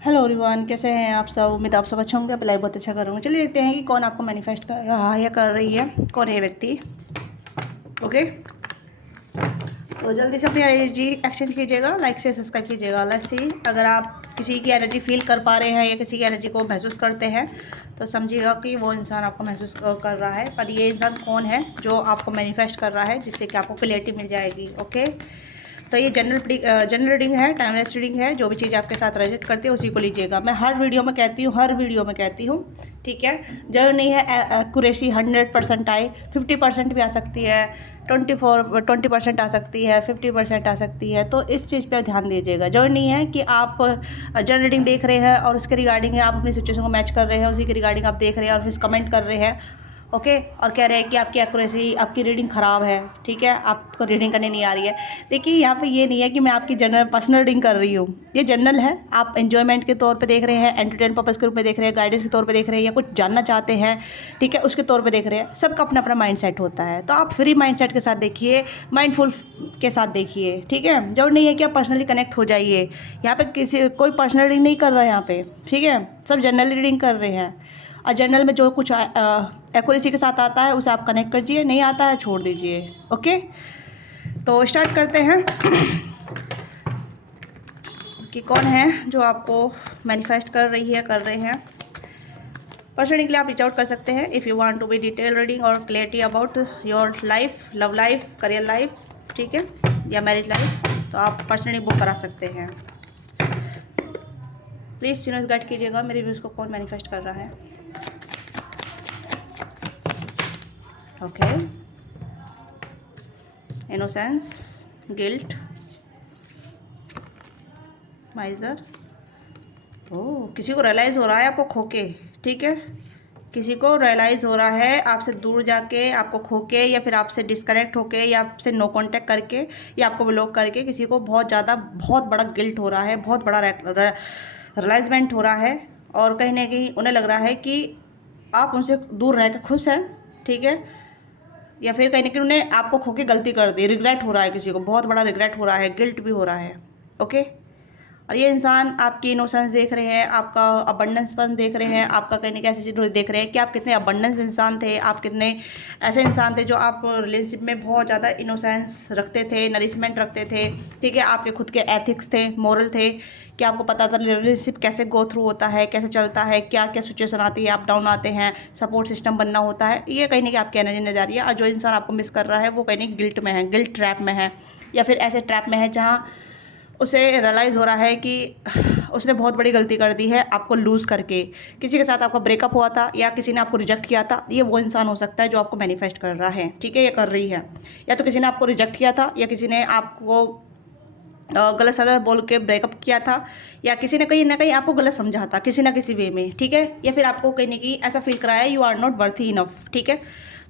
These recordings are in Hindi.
हेलो एवरीवन, कैसे हैं आप सब। उम्मीद आप सब अच्छे होंगे। आप लाइव बहुत अच्छा करूँगा। चलिए देखते हैं कि कौन आपको मैनिफेस्ट कर रहा है या कर रही है, कौन है व्यक्ति। ओके, तो जल्दी से अपनी एनर्जी एक्सचेंज कीजिएगा, लाइक से सब्सक्राइब कीजिएगा। लेट्स सी, अगर आप किसी की एनर्जी फील कर पा रहे हैं या किसी की एनर्जी को महसूस करते हैं तो समझिएगा कि वो इंसान आपको महसूस कर रहा है। पर ये इंसान कौन है जो आपको मैनिफेस्ट कर रहा है, जिससे कि आपको क्लैरिटी मिल जाएगी। ओके, तो ये जनरल रीडिंग है, टाइमलेस रीडिंग है। जो भी चीज़ आपके साथ रेजोनेट करती है उसी को लीजिएगा। मैं हर वीडियो में कहती हूँ, ठीक है। जरूर नहीं है एक्यूरेसी 100% आए, 50% भी आ सकती है, 20% आ सकती है, 50% आ सकती है। तो इस चीज़ पे ध्यान दीजिएगा। जरूर नहीं है कि आप जनरल रीडिंग देख रहे हैं और उसके रिगार्डिंग है आप अपनी सिचुएशन को मैच कर रहे हैं, उसी के रिगार्डिंग आप देख रहे हैं और फिर कमेंट कर रहे हैं। ओके, और कह रहे हैं कि आपकी एक्यूरेसी, आपकी रीडिंग ख़राब है, ठीक है, आपको रीडिंग करने नहीं आ रही है। देखिए, यहाँ पे ये नहीं है कि मैं आपकी जनरल पर्सनल रीडिंग कर रही हूँ। ये जनरल है, आप एन्जॉयमेंट के तौर पे देख रहे हैं, एंटरटेन पर्पज़ के रूप में देख रहे हैं, गाइडेंस के तौर पे देख रहे हैं, या कुछ जानना चाहते हैं, ठीक है, उसके तौर पे देख रहे हैं। सबका अपना अपना माइंड सेट होता है, तो आप फ्री माइंड सेट के साथ देखिए, माइंडफुल के साथ देखिए, ठीक है। जरूर नहीं है कि आप पर्सनली कनेक्ट हो जाइए। यहाँ पे कोई पर्सनल रीडिंग नहीं कर रहा है यहाँ पे, ठीक है। सब जनरल रीडिंग कर रहे हैं और जनरल में जो कुछ एक्यूरेसी के साथ आता है उसे आप कनेक्ट करिए, नहीं आता है छोड़ दीजिए। ओके, तो स्टार्ट करते हैं कि कौन है जो आपको मैनिफेस्ट कर रही है, कर रहे हैं। पर्सनली के लिए आप रीच आउट कर सकते हैं if you want to be detail reading और clarity about your life, love life, career life, ठीक है, या मैरिज लाइफ, तो आप पर्सनली बुक करा सकते हैं। प्लीज़ यूनिवर्स गाइड कीजिएगा मेरे व्यूज़ को कौन मैनिफेस्ट कर रहा है। Okay, innocence, guilt, miser. Oh, किसी को रियलाइज़ हो रहा है आपको खोके, ठीक है। किसी को रियलाइज़ हो रहा है आपसे दूर जाके, आपको खोके, या फिर आपसे डिस्कनेक्ट होके, या आपसे नो कांटेक्ट करके, या आपको ब्लॉक करके किसी को बहुत ज़्यादा, बहुत बड़ा गिल्ट हो रहा है, बहुत बड़ा रियलाइजमेंट हो रहा है। और कहीं ना कहीं उन्हें लग रहा है कि आप उनसे दूर रह के खुश हैं, ठीक है, या फिर कहीं ना कहीं उन्हें आपको खो के गलती कर दी, रिग्रेट हो रहा है, किसी को बहुत बड़ा रिग्रेट हो रहा है, गिल्ट भी हो रहा है। ओके, और ये इंसान आपकी इनोसेंस देख रहे हैं, आपका अबंडेंसपन देख रहे हैं, आपका कहीं ना कहीं ऐसी चीज़ देख रहे हैं कि आप कितने अबंडेंस इंसान थे, आप कितने ऐसे इंसान थे जो आप रिलेशनशिप में बहुत ज़्यादा इनोसेंस रखते थे, नरिशमेंट रखते थे, ठीक है। आपके खुद के एथिक्स थे, मोरल थे, कि आपको पता था रिलेशनशिप कैसे गो थ्रू होता है, कैसे चलता है, क्या क्या सिचुएशन आती है, अप डाउन आते हैं, सपोर्ट सिस्टम बनना होता है। ये कहीं ना कहीं आपकी एनर्जी नजर आ रही है। और जो इंसान आपको मिस कर रहा है वो कहीं ना गिल्ट में है, गिल्ट ट्रैप में है, या फिर ऐसे ट्रैप में है जहाँ उसे रियलाइज़ हो रहा है कि उसने बहुत बड़ी गलती कर दी है आपको लूज़ करके। किसी के साथ आपका ब्रेकअप हुआ था या किसी ने आपको रिजेक्ट किया था, ये वो इंसान हो सकता है जो आपको मैनिफेस्ट कर रहा है, ठीक है, ये कर रही है। या तो किसी ने आपको रिजेक्ट किया था, या किसी ने आपको गलत सलत बोल के ब्रेकअप किया था, या किसी ने कहीं ना कहीं आपको गलत समझा था किसी ना किसी वे में, ठीक है। या फिर आपको कहीं ना कहीं ऐसा फील कराया you are not worthy enough, ठीक है।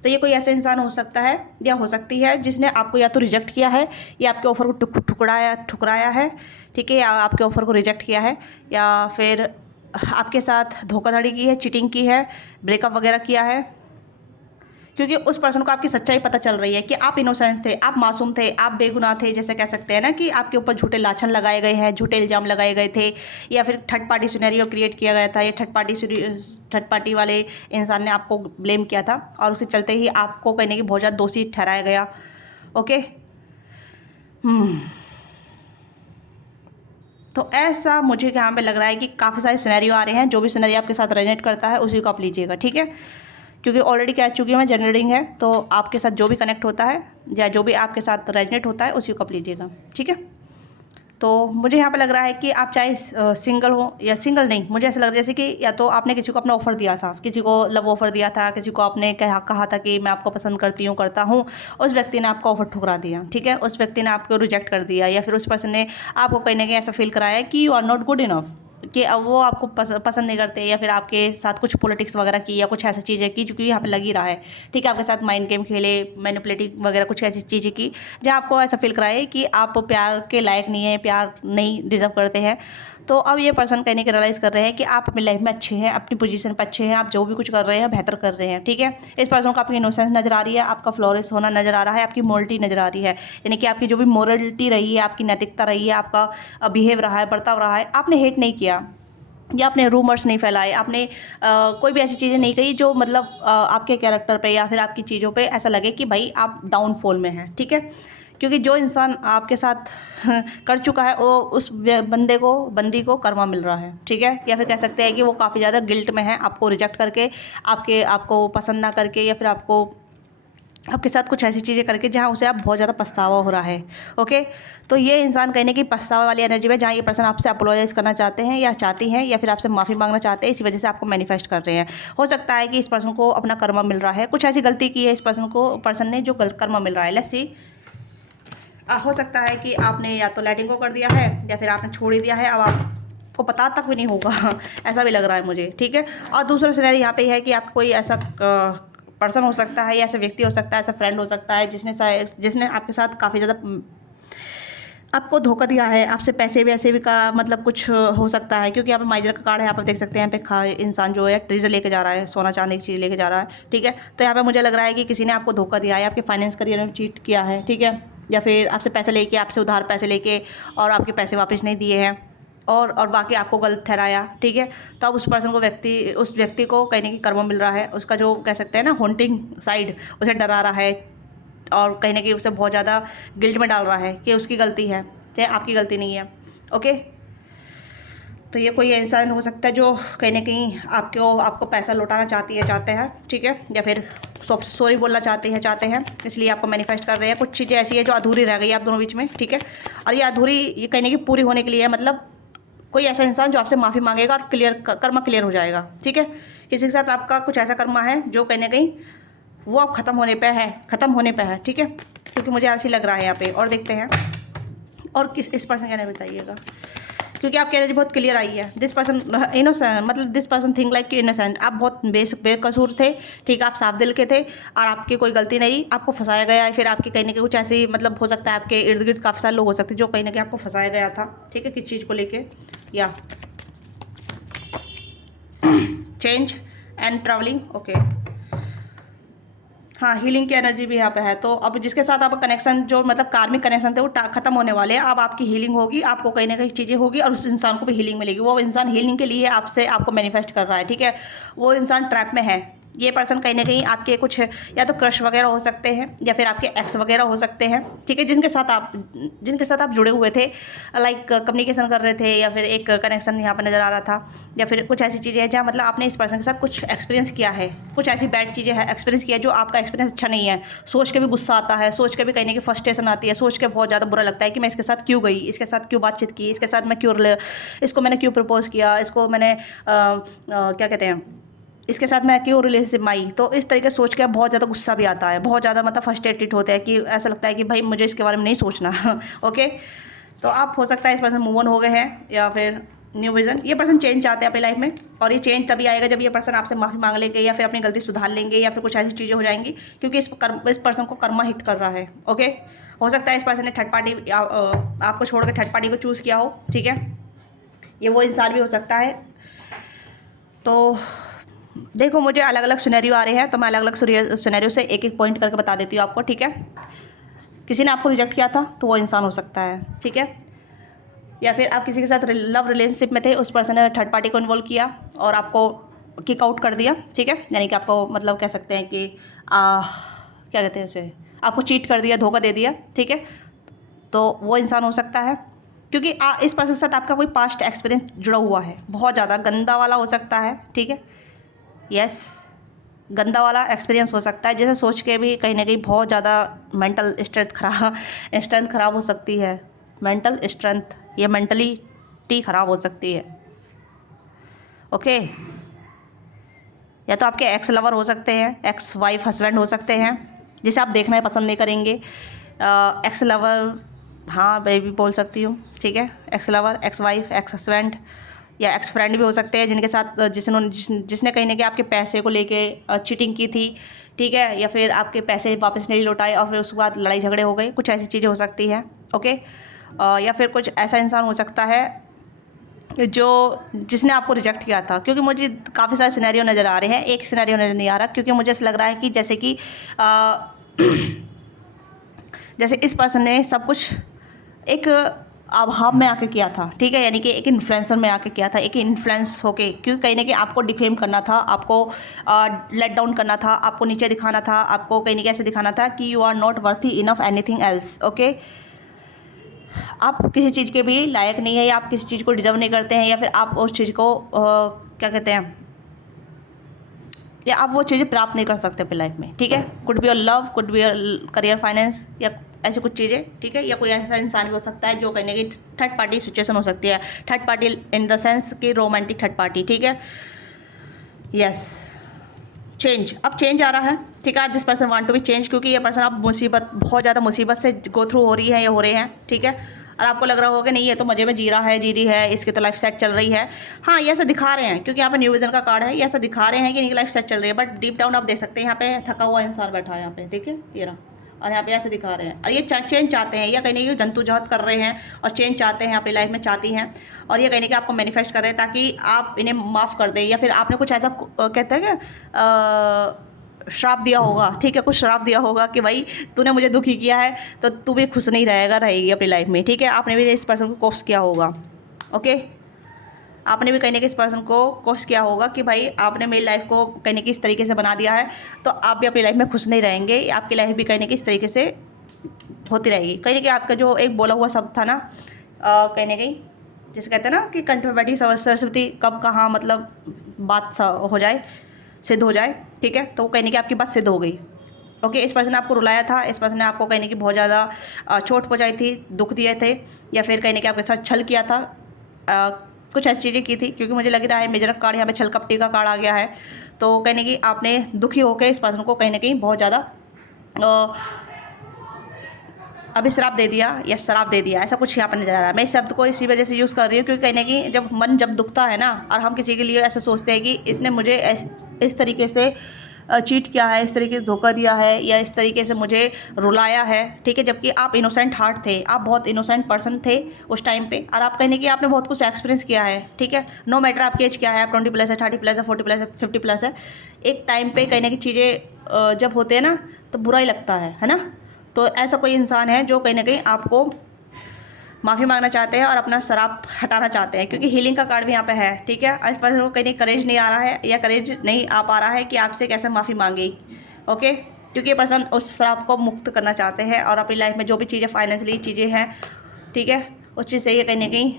तो ये कोई ऐसा इंसान हो सकता है या हो सकती है जिसने आपको या तो रिजेक्ट किया है, या आपके ऑफर को ठुकराया है, ठीक है, या आपके ऑफर को रिजेक्ट किया है, या फिर आपके साथ धोखाधड़ी की है, चीटिंग की है, ब्रेकअप वगैरह किया है। क्योंकि उस पर्सन को आपकी सच्चाई पता चल रही है कि आप इनोसेंस थे, आप मासूम थे, आप बेगुनाह थे, जैसे कह सकते हैं ना कि आपके ऊपर झूठे लाछन लगाए गए हैं, झूठे इल्ज़ाम लगाए गए थे, या फिर थर्ड पार्टी सिनेरियो क्रिएट किया गया था, या थर्ड पार्टी वाले इंसान ने आपको ब्लेम किया था और उसके चलते ही आपको कहीं ना कहीं बहुत ज़्यादा दोषी ठहराया गया। ओके, तो ऐसा मुझे यहाँ पे लग रहा है कि काफ़ी सारे सिनेरियो आ रहे हैं। जो भी सिनेरियो आपके साथ रेजोनेट करता है उसी को आप लीजिएगा, ठीक है। क्योंकि ऑलरेडी कह चुकी हूँ मैं, जनरेटिंग है, तो आपके साथ जो भी कनेक्ट होता है या जो भी आपके साथ रेजोनेट होता है उसी को आप लीजिएगा, ठीक है। तो मुझे यहाँ पे लग रहा है कि आप चाहे सिंगल हो या सिंगल नहीं, मुझे ऐसा लग रहा है जैसे कि या तो आपने किसी को अपना ऑफ़र दिया था, किसी को लव ऑफ़र दिया था, किसी को आपने कहा था कि मैं आपको पसंद करती हूँ, करता हूँ, उस व्यक्ति ने आपका ऑफ़र ठुकरा दिया, ठीक है, उस व्यक्ति ने आपको रिजेक्ट कर दिया, या फिर उस पर्सन ने आपको कहीं ना कहीं ऐसा फील कराया कि you are not good enough, कि अब वो आपको पसंद नहीं करते, या फिर आपके साथ कुछ पॉलिटिक्स वगैरह की या कुछ ऐसी चीज़ें की जो कि यहाँ पे लगी रहा है, ठीक है, आपके साथ माइंड गेम खेले, मैनिपुलेटिव वगैरह कुछ ऐसी चीज़ें की जहाँ आपको ऐसा फील कराए कि आप प्यार के लायक नहीं है, प्यार नहीं डिज़र्व करते हैं। तो अब ये पर्सन कहने के रियलाइज़ कर रहे हैं कि आप अपनी लाइफ में अच्छे हैं, अपनी पोजीशन पर अच्छे हैं, आप जो भी कुछ कर रहे हैं बेहतर कर रहे हैं, ठीक है। इस पर्सन को आपकी इनोसेंस नज़र आ रही है, आपका फ्लोरिश होना नज़र आ रहा है, आपकी मोरलिटी नज़र आ रही है, यानी कि आपकी जो भी मोरलिटी रही है, आपकी नैतिकता रही है, आपका बिहेव रहा है, बर्ताव रहा है, आपने हेट नहीं किया, या आपने रूमर्स नहीं फैलाए, आपने कोई भी ऐसी चीज़ें नहीं कही जो मतलब आपके कैरेक्टर पे या फिर आपकी चीज़ों पे ऐसा लगे कि भाई आप डाउनफॉल में हैं, ठीक है। क्योंकि जो इंसान आपके साथ कर चुका है वो उस बंदी को कर्मा मिल रहा है, ठीक है। या फिर कह सकते हैं कि वो काफ़ी ज़्यादा गिल्ट में है, आपको रिजेक्ट करके, आपको पसंद ना करके, या फिर आपके साथ कुछ ऐसी चीज़ें करके जहाँ उसे आप बहुत ज़्यादा पछतावा हो रहा है। ओके, तो ये इंसान कहने की पछतावा वाली एनर्जी में, जहाँ ये पर्सन आपसे अपोलोजाइज़ करना चाहते हैं या चाहती हैं, या फिर आपसे माफ़ी मांगना चाहते हैं, इसी वजह से आपको मैनिफेस्ट कर रहे हैं। हो सकता है कि इस पर्सन को अपना कर्मा मिल रहा है, कुछ ऐसी गलती की है इस पर्सन ने जो गलत कर्मा मिल रहा है। लेट्स सी, हो सकता है कि आपने या तो लेटिंग को कर दिया है या फिर आपने छोड़ ही दिया है, अब आपको पता तक भी नहीं होगा ऐसा भी लग रहा है मुझे, ठीक है। और दूसरा सिनेरियो यहाँ पे है कि आप कोई ऐसा पर्सन हो सकता है या ऐसा व्यक्ति हो सकता है, ऐसा फ्रेंड हो सकता है जिसने आपके साथ काफ़ी ज़्यादा आपको धोखा दिया है, आपसे पैसे वैसे भी का मतलब कुछ हो सकता है। क्योंकि यहाँ पे माइजर का कार्ड है, यहाँ पर देख सकते हैं यहाँ पे इंसान जो है ट्रीजर लेके जा रहा है, सोना चांदी की चीज़ लेके जा रहा है, ठीक है। तो यहाँ पे मुझे लग रहा है कि किसी ने आपको धोखा दिया है, आपके फाइनेंस करियर में चीट किया है, ठीक है। या फिर आपसे पैसे लेके, आपसे उधार पैसे लेके और आपके पैसे वापस नहीं दिए हैं, और वाकई आपको गलत ठहराया, ठीक है। तो अब उस व्यक्ति को कहने की कर्म मिल रहा है, उसका जो कह सकते हैं ना हॉन्टिंग साइड उसे डरा रहा है, और कहीं ना कहीं उसे बहुत ज़्यादा गिल्ट में डाल रहा है कि उसकी गलती है, चाहे आपकी गलती नहीं है। ओके, तो ये कोई इंसान हो सकता है जो कहीं ना कहीं आपको पैसा लौटाना चाहते हैं, ठीक है। या फिर सॉरी बोलना चाहते हैं, इसलिए आपको मैनिफेस्ट कर रहे हैं। कुछ चीज़ें ऐसी है जो अधूरी रह गई आप दोनों बीच में, ठीक है। और ये कहने की पूरी होने के लिए है, मतलब कोई ऐसा इंसान जो आपसे माफ़ी मांगेगा और कर्मा क्लियर हो जाएगा, ठीक है। किसी के साथ आपका कुछ ऐसा कर्मा है जो कहीं ना कहीं वो अब ख़त्म होने पे है, ठीक है। क्योंकि मुझे ऐसे लग रहा है यहाँ पे। और देखते हैं और इस पर्सन क्या नहीं बताइएगा, क्योंकि आपकी एनर्जी बहुत क्लियर आई है। दिस पर्सन इनोसेंट, मतलब this person think like innocent, आप बहुत बेकसूर थे, ठीक है। आप साफ दिल के थे और आपकी कोई गलती नहीं, आपको फंसाया गया है। फिर आपके कहीं ना कहीं कुछ ऐसी मतलब हो सकता है आपके इर्द गिर्द काफ़ी सारे लोग हो सकते हैं जो कहीं ना कहीं आपको फंसाया गया था, ठीक है, किस चीज़ को लेके। या चेंज एंड ट्रैवलिंग, ओके, हाँ, हीलिंग की एनर्जी भी यहाँ पे है। तो अब जिसके साथ आपका कनेक्शन जो मतलब कार्मिक कनेक्शन थे वो खत्म होने वाले हैं। अब आपकी हीलिंग होगी, आपको कहीं ना कहीं चीज़ें होगी और उस इंसान को भी हीलिंग मिलेगी। वो इंसान हीलिंग के लिए आपको मैनिफेस्ट कर रहा है, ठीक है। वो इंसान ट्रैप में है। ये पर्सन कहीं ना कहीं आपके कुछ या तो क्रश वगैरह हो सकते हैं या फिर आपके एक्स वगैरह हो सकते हैं, ठीक है, जिनके साथ आप जुड़े हुए थे, लाइक कम्युनिकेशन कर रहे थे, या फिर एक कनेक्शन यहाँ पर नज़र आ रहा था। या फिर कुछ ऐसी चीज़ें हैं जहाँ मतलब आपने इस पर्सन के साथ कुछ एक्सपीरियंस किया है, कुछ ऐसी बैड चीज़ें हैं एक्सपीरियंस किया है जो आपका एक्सपीरियंस अच्छा नहीं है। सोच के भी गुस्सा आता है, सोच के भी कहीं ना कहीं फ्रस्ट्रेशन आती है, सोच के बहुत ज़्यादा बुरा लगता है कि मैं इसके साथ क्यों गई, इसके साथ क्यों बातचीत की, इसको मैंने क्यों प्रपोज किया, इसको मैंने क्या कहते हैं, इसके साथ मैं क्यों रिलेशनशिप में आई। तो इस तरीके से सोच के बहुत ज़्यादा गुस्सा भी आता है, बहुत ज़्यादा मतलब फ्रस्ट्रेटेड होते हैं कि ऐसा लगता है कि भाई मुझे इसके बारे में नहीं सोचना ओके, तो आप हो सकता है इस पर्सन मूव ऑन हो गए हैं या फिर न्यू विजन। ये पर्सन चेंज चाहते हैं अपनी लाइफ में, और ये चेंज तभी आएगा जब ये पर्सन आपसे माफ़ी मांग लेंगे या फिर अपनी गलती सुधार लेंगे या फिर कुछ ऐसी चीज़ें हो जाएंगी, क्योंकि इस पर्सन को कर्मा हिट कर रहा है। ओके, हो सकता है इस पर्सन ने थर्ड पार्टी आपको छोड़ के थर्ड पार्टी को चूज़ किया हो, ठीक है। ये वो इंसान भी हो सकता है। तो देखो, मुझे अलग अलग सिनेरियो आ रहे हैं, तो मैं अलग अलग सिनेरियो से एक एक पॉइंट करके बता देती हूँ आपको, ठीक है। किसी ने आपको रिजेक्ट किया था तो वो इंसान हो सकता है, ठीक है। या फिर आप किसी के साथ लव रिलेशनशिप में थे, उस पर्सन ने थर्ड पार्टी को इन्वॉल्व किया और आपको किक आउट कर दिया, ठीक है। यानी कि आपको मतलब कह सकते हैं कि क्या कहते हैं उसे, आपको चीट कर दिया, धोखा दे दिया, ठीक है। तो वो इंसान हो सकता है, क्योंकि इस पर्सन के साथ आपका कोई पास्ट एक्सपीरियंस जुड़ा हुआ है, बहुत ज़्यादा गंदा वाला हो सकता है, ठीक है। यस, गंदा वाला एक्सपीरियंस हो सकता है, जैसे सोच के भी कहीं ना कहीं बहुत ज़्यादा मेंटल स्ट्रेंथ खराब हो सकती है। मेंटल स्ट्रेंथ, ये मेंटलिटी ख़राब हो सकती है। ओके, या तो आपके एक्स लवर हो सकते हैं, एक्स वाइफ हस्बैंड हो सकते हैं, जिसे आप देखना ही पसंद नहीं करेंगे। एक्स लवर, हाँ मैं भी बोल सकती हूँ, ठीक है। X lover, ex wife, ex husband या एक्स फ्रेंड भी हो सकते हैं, जिनके साथ जिसने कहीं ना कहीं आपके पैसे को लेके चीटिंग की थी, ठीक है। या फिर आपके पैसे वापस नहीं लौटाए और फिर उसके बाद लड़ाई झगड़े हो गए, कुछ ऐसी चीज़ें हो सकती हैं। ओके, या फिर कुछ ऐसा इंसान हो सकता है जिसने आपको रिजेक्ट किया था, क्योंकि मुझे काफ़ी सारे सिनेरियो नज़र आ रहे हैं, एक सिनेरियो नज़र नहीं आ रहा, क्योंकि मुझे ऐसा लग रहा है कि जैसे कि जैसे इस पर्सन ने सब कुछ एक अब हब में आके किया था, ठीक है, यानी कि एक इन्फ्लुएंसर में आके किया था, एक इन्फ्लुएंस होके, क्योंकि कहीं ना कहीं आपको डिफेम करना था, आपको लेट डाउन करना था, आपको नीचे दिखाना था, आपको कहीं ना कहीं ऐसे दिखाना था कि you are not worthy enough anything else. Okay, आप किसी चीज़ के भी लायक नहीं है, या आप किसी चीज़ को डिजर्व नहीं करते हैं, या फिर आप उस चीज़ को क्या कहते हैं, या आप वो चीज़ें प्राप्त नहीं कर सकते अपनी लाइफ में, ठीक है। Could be your love, could be your career, finance, या ऐसी कुछ चीज़ें, ठीक है। या कोई ऐसा इंसान भी हो सकता है जो कहने की थर्ड पार्टी सिचुएशन हो सकती है, third party in the sense कि रोमांटिक थर्ड पार्टी, ठीक है। यस, चेंज, अब चेंज आ रहा है, ठीक है। This person want to be change, क्योंकि ये पर्सन अब मुसीबत, बहुत ज़्यादा मुसीबत से गो थ्रू हो रही है या हो रहे हैं, ठीक है। और आपको लग रहा होगा कि नहीं, ये तो मज़े में जी रहा है, जी रही है, इसकी तो लाइफ सेट चल रही है। हाँ, ये ऐसा दिखा रहे हैं, क्योंकि यहाँ पे न्यू विजन का कार्ड है, ये ऐसा दिखा रहे हैं कि इनकी लाइफ सेट चल रही है, बट डीप डाउन आप देख सकते हैं यहाँ पे थका हुआ इंसान बैठा है यहाँ पे, देखिए ये रहा, और यहाँ पे ऐसे दिखा रहे हैं, और ये चेंज चाहते हैं, या कहीं नहीं जंतुजहद कर रहे हैं और चेंज चाहते हैं, अपनी लाइफ में चाहती हैं, और ये कहने कि आपको मैनिफेस्ट कर रहे हैं ताकि आप इन्हें माफ़ कर दें, या फिर आपने कुछ ऐसा कहते हैं कि श्राप दिया होगा, ठीक है, कुछ श्राप दिया होगा कि भाई तूने मुझे दुखी किया है तो तू भी खुश नहीं रहेगी अपनी लाइफ में, ठीक है। आपने भी इस पर्सन को कोर्स किया होगा, ओके, आपने भी कहने के इस पर्सन को कोर्स किया होगा कि भाई आपने मेरी लाइफ को कहने की इस तरीके से बना दिया है, तो आप भी अपनी लाइफ में खुश नहीं रहेंगे, आपकी लाइफ भी कहने की इस तरीके से होती रहेगी। कहने कि आपका जो एक बोला हुआ शब्द था ना, कहने की जैसे कहते हैं ना कि कंठ में बैठी सरस्वती, कब कहाँ मतलब बात हो जाए, सिद्ध हो जाए, ठीक है, तो कहने की आपकी बात सिद्ध हो गई। ओके, इस पर्सन ने आपको रुलाया था, इस पर्सन ने आपको कहने की बहुत ज़्यादा चोट पहुंचाई थी, दुख दिए थे, या फिर कहने की आपके साथ छल किया था, कुछ ऐसी चीज़ें की थी, क्योंकि मुझे लग रहा है मेजर कार्ड यहाँ पे छल कपटी का कार्ड आ गया है। तो कहने की आपने दुखी होकर इस पर्सन को कहीं ना कहीं बहुत ज़्यादा अभी श्राप दे दिया या शराब दे दिया, ऐसा कुछ यहाँ पर नजर आ रहा है। मैं इस शब्द को इसी वजह से यूज़ कर रही हूँ, क्योंकि कहने की जब मन जब दुखता है ना, और हम किसी के लिए ऐसा सोचते हैं कि इसने मुझे इस तरीके से चीट किया है, इस तरीके से धोखा दिया है, या इस तरीके से मुझे रुलाया है, ठीक है, जबकि आप इनोसेंट हार्ट थे, आप बहुत इनोसेंट पर्सन थे उस टाइम पे, और आप कहने की आपने बहुत कुछ एक्सपीरियंस किया है, ठीक है। नो मैटर आपकी एज क्या है, आप 20+ है, 30+ है, 40+ है, 50+ है, एक टाइम पे कहने की चीज़ें जब होते हैं ना तो बुरा ही लगता है ना। तो ऐसा कोई इंसान है जो कहीं ना कहीं आपको माफ़ी मांगना चाहते हैं और अपना शराब हटाना चाहते हैं, क्योंकि हीलिंग का कार्ड भी यहाँ पे है, ठीक है। इस पर्सन को कहीं करेज नहीं आ रहा है, या करेज नहीं आ पा रहा है कि आपसे कैसे माफ़ी मांगे, ओके, क्योंकि ये पर्सन उस शराब को मुक्त करना चाहते हैं, और अपनी लाइफ में जो भी चीज़ें फाइनेंशियली चीज़ें हैं, ठीक है, उस चीज़ से ये कहीं ना कहीं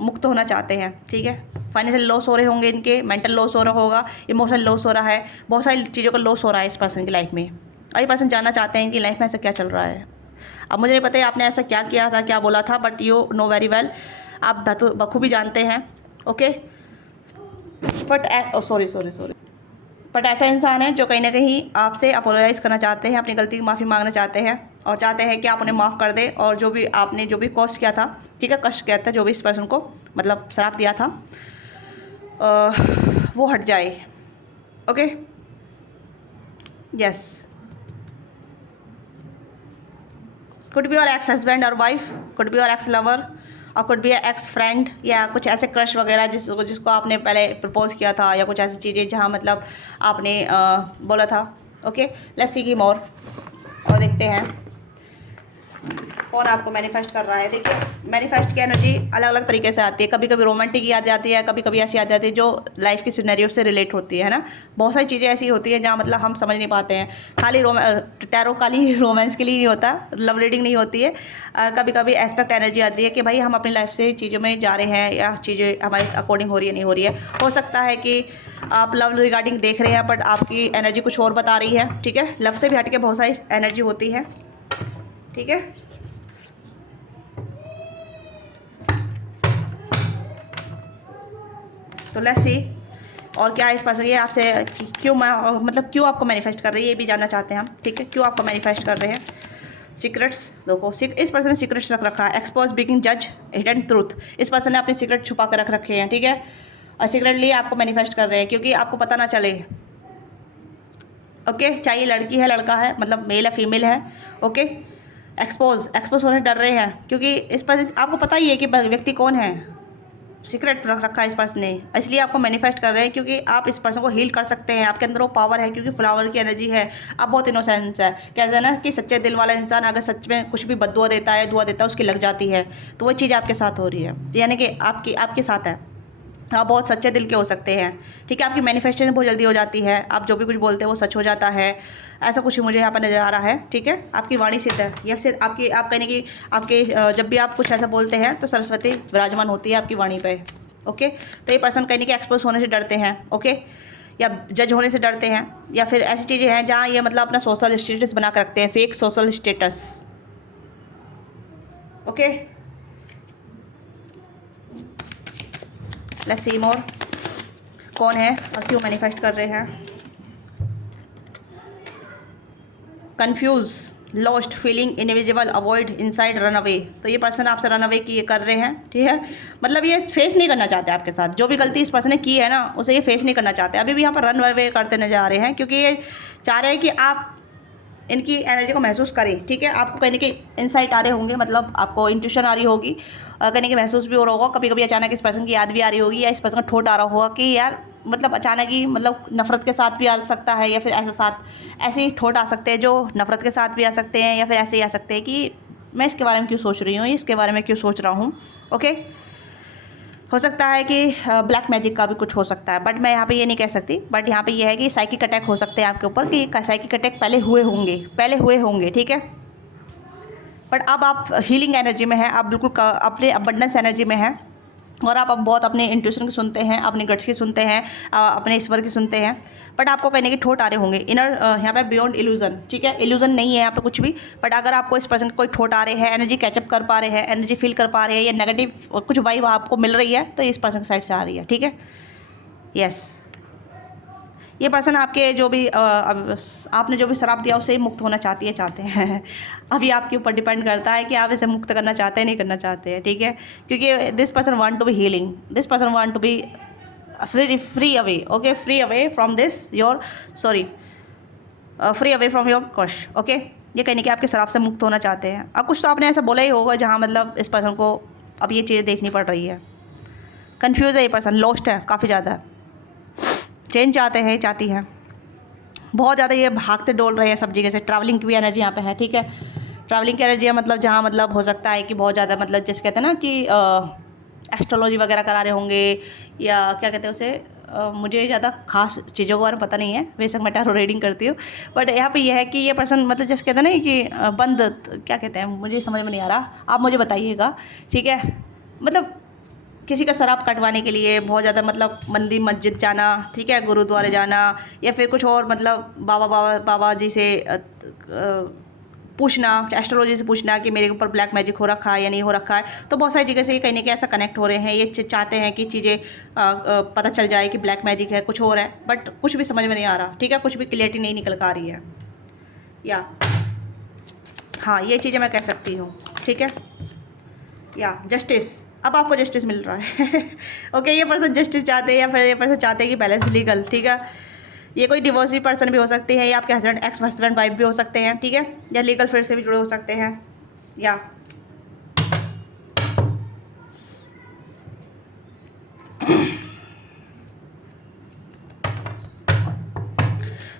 मुक्त होना चाहते हैं, ठीक है। फाइनेंशियल लॉस हो रहे होंगे इनके, मेंटल लॉस हो रहा होगा, इमोशनल लॉस हो रहा है, बहुत सारी चीज़ों का लॉस हो रहा है इस पर्सन की लाइफ में, और ये पर्सन जानना चाहते हैं कि लाइफ में ऐसा क्या चल रहा है। अब मुझे नहीं पता है आपने ऐसा क्या किया था, क्या बोला था, but you know very well, आप बखूबी जानते हैं, ओके। बट सॉरी बट ऐसा इंसान है जो कहीं ना कहीं आपसे अपोलोजाइज़ करना चाहते हैं, अपनी गलती की माफ़ी मांगना चाहते हैं, और चाहते हैं कि आप उन्हें माफ़ कर दें, और जो भी आपने जो भी कॉस्ट किया था, ठीक है, कष्ट किया था, जो भी इस पर्सन को मतलब श्राप दिया था, वो हट जाए, okay. Yes, could be your ex husband और wife, could be your ex lover, और कुड बी एक्स फ्रेंड, या कुछ ऐसे क्रश वगैरह जिसको आपने पहले प्रपोज किया था, या कुछ ऐसी चीज़ें जहाँ मतलब आपने बोला था, ओके। लेट्स सी मोर, और देखते हैं कौन आपको मैनिफेस्ट कर रहा है। देखिए, मैनिफेस्ट की एनर्जी अलग अलग तरीके से आती है, कभी कभी रोमांटिक याद आती है, कभी कभी ऐसी याद जाती है जो लाइफ की सिनेरियो से रिलेट होती है ना। बहुत सारी चीज़ें ऐसी होती हैं जहाँ मतलब हम समझ नहीं पाते हैं, खाली टैरो खाली रोमांस के लिए नहीं होता, लव रीडिंग नहीं होती है, कभी कभी एस्पेक्ट एनर्जी आती है कि भाई हम अपनी लाइफ से चीज़ों में जा रहे हैं, या चीज़ें हमारे अकॉर्डिंग हो रही है, नहीं हो रही है। हो सकता है कि आप लव रिगार्डिंग देख रहे हैं, बट आपकी एनर्जी कुछ और बता रही है, ठीक है। लव से भी हट के बहुत सारी एनर्जी होती है, ठीक है। तो लेट्स सी, और क्या इस पर्सन ये आपसे क्यों मतलब क्यों आपको मैनिफेस्ट कर रही है, ये भी जानना चाहते हैं हम, ठीक है। क्यों आपको मैनिफेस्ट कर रहे हैं, सीक्रेट्स देखो, इस पर्सन ने सीक्रेट्स रख रखा है, एक्सपोज बिगिंग जज हिडन ट्रूथ, इस पर्सन ने अपने सीक्रेट छुपा कर रख रखे हैं, ठीक है, और सीक्रेटली आपको मैनिफेस्ट कर रहे हैं, क्योंकि आपको पता ना चले, ओके। चाहे लड़की है लड़का है, मतलब मेल है फीमेल है, ओके। एक्सपोज होने डर रहे हैं, क्योंकि इस पर्सन आपको पता ही है कि व्यक्ति कौन है, सीक्रेट रख रखा है इस पर्सन ने, इसलिए आपको मैनिफेस्ट कर रहे हैं क्योंकि आप इस पर्सन को हील कर सकते हैं। आपके अंदर वो पावर है क्योंकि फ्लावर की एनर्जी है। आप बहुत इनोसेंस है। कहते हैं ना कि सच्चे दिल वाला इंसान अगर सच में कुछ भी बद्दुआ देता है, दुआ देता है, उसकी लग जाती है। तो वो चीज़ आपके साथ हो रही है, यानी कि आपके साथ है। आप बहुत सच्चे दिल के हो सकते हैं, ठीक है। आपकी मैनिफेस्टेशन बहुत जल्दी हो जाती है। आप जो भी कुछ बोलते हैं वो सच हो जाता है। ऐसा कुछ मुझे यहाँ पर नज़र आ रहा है, ठीक है। आपकी वाणी सिद्ध है, या फिर आप कहने की आपके जब भी आप कुछ ऐसा बोलते हैं तो सरस्वती विराजमान होती है आपकी वाणी पे, ओके। तो ये पर्सन कहने के एक्सपोज होने से डरते हैं, ओके, या जज होने से डरते हैं, या फिर ऐसी चीज़ें हैं जहाँ ये मतलब अपना सोशल स्टेटस बना कर रखते हैं, fake social status, okay. Let's see more, कौन है और क्यों मैनिफेस्ट कर रहे हैं। Confuse, lost, feeling invisible, avoid, inside, run away. तो ये पर्सन आपसे रन अवे की कर रहे हैं, ठीक है। मतलब ये फेस नहीं करना चाहते आपके साथ, जो भी गलती इस पर्सन ने की है ना उसे ये फेस नहीं करना चाहते। अभी भी यहाँ पर रन अवे करते नजर आ रहे हैं क्योंकि ये चाह रहे हैं कि आप इनकी एनर्जी को महसूस करें, ठीक है। आपको कहने के इंसाइट आ रहे होंगे, मतलब आपको इंट्यूशन आ रही होगी, कहने के महसूस भी हो रहा होगा। कभी कभी अचानक इस पर्सन की याद भी आ रही होगी, या इस पर्सन का ठोट आ रहा होगा कि यार मतलब अचानक ही मतलब नफ़रत के साथ भी आ सकता है, या फिर ऐसे ही ठोट आ सकते हैं जो नफ़रत के साथ भी आ सकते हैं, या फिर ऐसे ही आ सकते हैं कि मैं इसके बारे में क्यों सोच रही हूँ, इसके बारे में क्यों सोच रहा हूँ, ओके। हो सकता है कि ब्लैक मैजिक का भी कुछ हो सकता है, बट मैं यहाँ पे ये नहीं कह सकती। बट यहाँ पे ये है कि साइकिक अटैक हो सकते हैं आपके ऊपर, कि साइकिक अटैक पहले हुए होंगे, ठीक है। बट अब आप हीलिंग एनर्जी में हैं, आप बिल्कुल अपने अबंडेंस एनर्जी में हैं, और आप अब बहुत अपने इंट्यूशन की सुनते हैं, अपने गट्स की सुनते हैं, अपने ईश्वर की सुनते हैं। बट आपको कहने के ठोट आ रहे होंगे इनर, यहाँ पे बियॉन्ड इल्यूजन, ठीक है। इल्यूजन नहीं है यहाँ पे कुछ भी। बट अगर आपको इस पर्सन कोई ठोट आ रहे हैं, एनर्जी कैचअप कर पा रहे हैं, एनर्जी फील कर पा रहे हैं, या नेगेटिव कुछ वाइब आपको मिल रही है, तो इस पर्सन की साइड से आ रही है, ठीक है। यस, ये पर्सन आपके जो भी आपने जो भी शराब दिया उससे मुक्त होना चाहते हैं। अभी आपके ऊपर डिपेंड करता है कि आप इसे मुक्त करना चाहते हैं नहीं करना चाहते हैं, ठीक है। क्योंकि this person want to be healing, this person want to be free away, okay, free away from this your free away from your crush, okay. ये कहने कि आपके शराब से मुक्त होना चाहते हैं। अब कुछ तो आपने ऐसा बोला ही होगा जहाँ मतलब इस पर्सन को अब ये चीज़ें देखनी पड़ रही है। कन्फ्यूज़ है ये पर्सन, लॉस्ट है काफ़ी ज़्यादा, चेंज चाहती हैं बहुत ज़्यादा। ये भागते डोल रहे हैं सब जगह से। ट्रैवलिंग की भी एनर्जी यहाँ पे है, ठीक है। ट्रैवलिंग की एनर्जी है, मतलब जहाँ मतलब हो सकता है कि बहुत ज़्यादा मतलब जैसे कहते हैं ना कि एस्ट्रोलॉजी वगैरह करा रहे होंगे, या क्या कहते हैं उसे, मुझे ज़्यादा खास चीज़ों के बारे में पता नहीं है, बेशक मैं टैरो रीडिंग करती हूँ। बट यहाँ पे यह है कि ये पर्सन मतलब जैसे कहते हैं ना कि बंद, क्या कहते हैं मुझे समझ में नहीं आ रहा, आप मुझे बताइएगा, ठीक है। मतलब किसी का शराब कटवाने के लिए बहुत ज़्यादा मतलब मंदिर मस्जिद जाना, ठीक है, गुरुद्वारे जाना, या फिर कुछ और मतलब बाबा जी से पूछना, एस्ट्रोलॉजी से पूछना कि मेरे ऊपर ब्लैक मैजिक हो रखा है या नहीं हो रखा है। तो बहुत सारी जगह से ये कहने के ऐसा कनेक्ट हो रहे हैं, ये चाहते हैं कि चीज़ें पता चल जाए कि ब्लैक मैजिक है, कुछ और है, बट कुछ भी समझ में नहीं आ रहा, ठीक है। कुछ भी क्लियरिटी नहीं निकल कर आ रही है, या हाँ ये चीज़ें मैं कह सकती हूँ, ठीक है। या जस्टिस, अब आपको जस्टिस मिल रहा है। ओके, ये पर्सन जस्टिस चाहते हैं, या फिर ये पर्सन चाहते हैं कि बैलेंस लीगल, ठीक है। ये कोई डिवोर्सी पर्सन भी हो सकते हैं, या आपके हस्बैंड एक्स हस्बैंड वाइफ भी हो सकते हैं, ठीक है, या लीगल फिर से भी जुड़े हो सकते हैं, या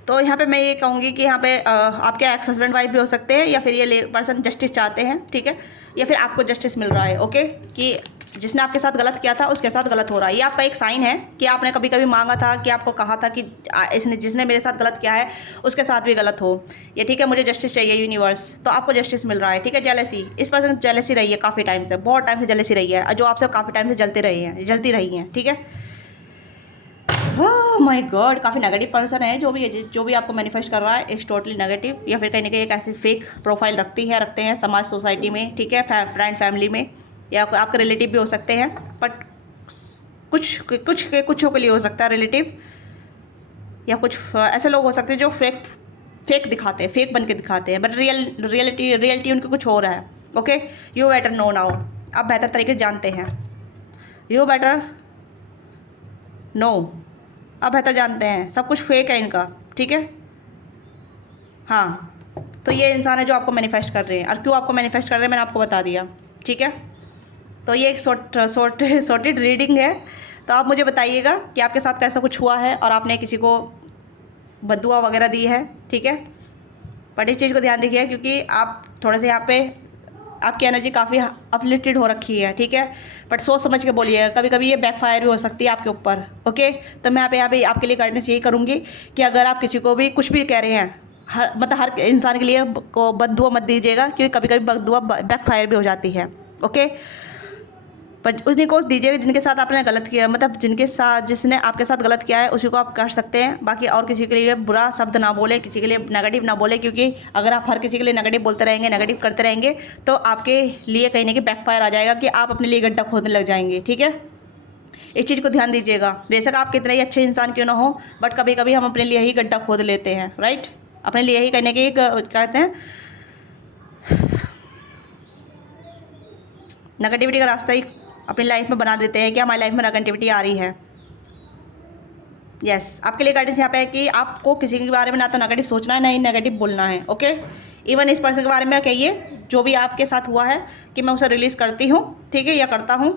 तो यहाँ पे मैं ये कहूँगी कि यहाँ पे आपके एक्स हस्बैंड वाइफ भी हो सकते हैं, या फिर ये पर्सन जस्टिस चाहते हैं, ठीक है, या फिर आपको जस्टिस मिल रहा है, ओके, कि जिसने आपके साथ गलत किया था उसके साथ गलत हो रहा है। ये आपका एक साइन है कि आपने कभी कभी मांगा था, कि आपको कहा था कि जिसने मेरे साथ गलत किया है उसके साथ भी गलत हो, ये ठीक है, मुझे जस्टिस चाहिए यूनिवर्स, तो आपको जस्टिस मिल रहा है, ठीक है। जेलसी, इस पर्सन जेलसी रही है काफ़ी टाइम से, बहुत टाइम से जेलसी रही है, जो आपसे काफ़ी टाइम से जलती रही हैं, ठीक है। माय गॉड, काफ़ी नेगेटिव पर्सन है। जो भी आपको मैनिफेस्ट कर रहा है इट्स टोटली नेगेटिव, या फिर कहीं ना कहीं एक ऐसी फेक प्रोफाइल रखते हैं समाज सोसाइटी में, ठीक है, फ्रेंड फैमिली में, या आपके रिलेटिव भी हो सकते हैं। बट कुछों के लिए हो सकता है रिलेटिव, या कुछ ऐसे लोग हो सकते हैं जो फेक दिखाते हैं, फेक बन के दिखाते हैं, बट रियलिटी उनकी कुछ और है, okay. You better know now, आप बेहतर तरीके से जानते हैं, यू बेटर नो, आप बेहतर जानते हैं, सब कुछ फेक है इनका, ठीक है। हाँ, तो ये इंसान है जो आपको मैनिफेस्ट कर रहे हैं, और क्यों आपको मैनिफेस्ट कर रहे हैं मैंने आपको बता दिया, ठीक है। तो ये एक सॉर्टेड रीडिंग है। तो आप मुझे बताइएगा कि आपके साथ कैसा कुछ हुआ है और आपने किसी को बद्दुआ वगैरह दी है, ठीक है। बट इस चीज़ को ध्यान रखिए क्योंकि आप थोड़े से यहाँ पे आपकी एनर्जी काफ़ी अपलिफ्टेड हो रखी है, ठीक है। बट सोच समझ के बोलिएगा, कभी कभी ये बैकफायर भी हो सकती है आपके ऊपर, ओके। तो मैं यहाँ पे आपके लिए गाइडेंस यही करूँगी कि अगर आप किसी को भी कुछ भी कह रहे हैं, हर इंसान के लिए को बद्दुआ मत दीजिएगा, क्योंकि कभी कभी बद्दुआ बैकफायर भी हो जाती है, ओके। पर उन्हीं को दीजिएगा जिनके साथ आपने गलत किया, मतलब जिसने आपके साथ गलत किया है उसी को आप कर सकते हैं। बाकी और किसी के लिए बुरा शब्द ना बोले, किसी के लिए नेगेटिव ना बोले, क्योंकि अगर आप हर किसी के लिए नेगेटिव बोलते रहेंगे, नेगेटिव करते रहेंगे, तो आपके लिए कहीं ना कहीं बैकफायर आ जाएगा कि आप अपने लिए गड्ढा खोदने लग जाएंगे, ठीक है। इस चीज़ को ध्यान दीजिएगा। बेशक आप कितने ही अच्छे इंसान क्यों ना हो, बट कभी कभी हम अपने लिए ही गड्ढा खोद लेते हैं, राइट। अपने लिए ही कहने की कहते हैं नेगेटिविटी का रास्ता ही अपनी लाइफ में बना देते हैं कि हमारी लाइफ में नेगेटिविटी आ रही है। यस, आपके लिए गाइडेंस यहाँ पे है कि आपको किसी के बारे में ना तो नेगेटिव सोचना है, ना ही नेगेटिव बोलना है, ओके। इवन इस पर्सन के बारे में कहिए जो भी आपके साथ हुआ है कि मैं उसे रिलीज़ करती हूँ, ठीक है, या करता हूँ,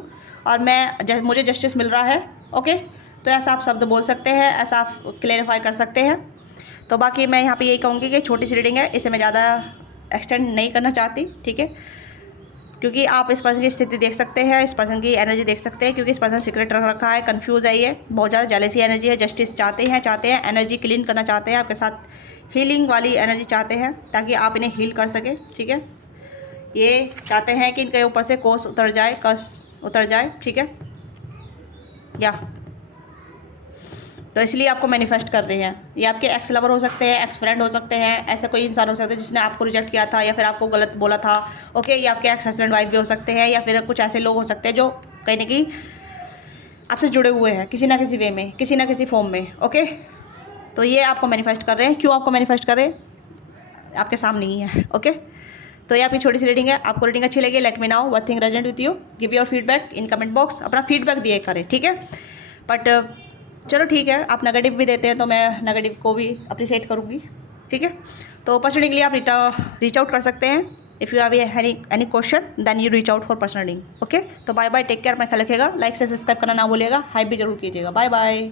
और मुझे जस्टिस मिल रहा है, ओके। तो ऐसा आप शब्द बोल सकते हैं, ऐसा आप क्लेरिफाई कर सकते हैं। तो बाकी मैं यहाँ पर यही कहूँगी कि छोटी सी रीडिंग है, इसे मैं ज़्यादा एक्सटेंड नहीं करना चाहती, ठीक है, क्योंकि आप इस पर्सन की स्थिति देख सकते हैं, इस पर्सन की एनर्जी देख सकते हैं, क्योंकि इस पर्सन सीक्रेट रख रखा है, कंफ्यूज है, ये बहुत ज़्यादा जेलसी एनर्जी है, जस्टिस चाहते हैं, एनर्जी क्लीन करना चाहते हैं, आपके साथ हीलिंग वाली एनर्जी चाहते हैं ताकि आप इन्हें हील कर सकें, ठीक है। ये चाहते हैं कि इनके ऊपर से कस उतर जाए, ठीक है, या तो इसलिए आपको मैनिफेस्ट कर रहे हैं। ये आपके एक्स लवर हो सकते हैं, एक्स फ्रेंड हो सकते हैं, ऐसा कोई इंसान हो सकता है जिसने आपको रिजेक्ट किया था या फिर आपको गलत बोला था, ओके। ये आपके एक्स हस्बैंड वाइफ भी हो सकते हैं, या फिर कुछ ऐसे लोग हो सकते हैं जो कहीं ना कहीं आपसे जुड़े हुए हैं किसी ना किसी वे में, किसी ना किसी फॉर्म में, ओके। तो ये आपको मैनिफेस्ट कर रहे हैं। क्यों आपको मैनिफेस्ट कर रहे हैं आपके सामने ही है, ओके। तो ये आपकी छोटी सी रीडिंग है। आपको रीडिंग अच्छी लगी, let me now what thing resonate with you, give your feedback in comment box. अपना फीडबैक दिए करें, ठीक है। बट चलो ठीक है, आप नेगेटिव भी देते हैं तो मैं नेगेटिव को भी अप्रिशिएट करूँगी, ठीक है। तो पर्सनल रीडिंग के लिए आप रीच आउट कर सकते हैं। If you have any question then you reach out for personal reading, okay. तो बाय बाय, टेक केयर, अपना ख्याल रखिएगा। लाइक से सब्सक्राइब करना ना भूलिएगा, हाइप भी जरूर कीजिएगा। Bye bye.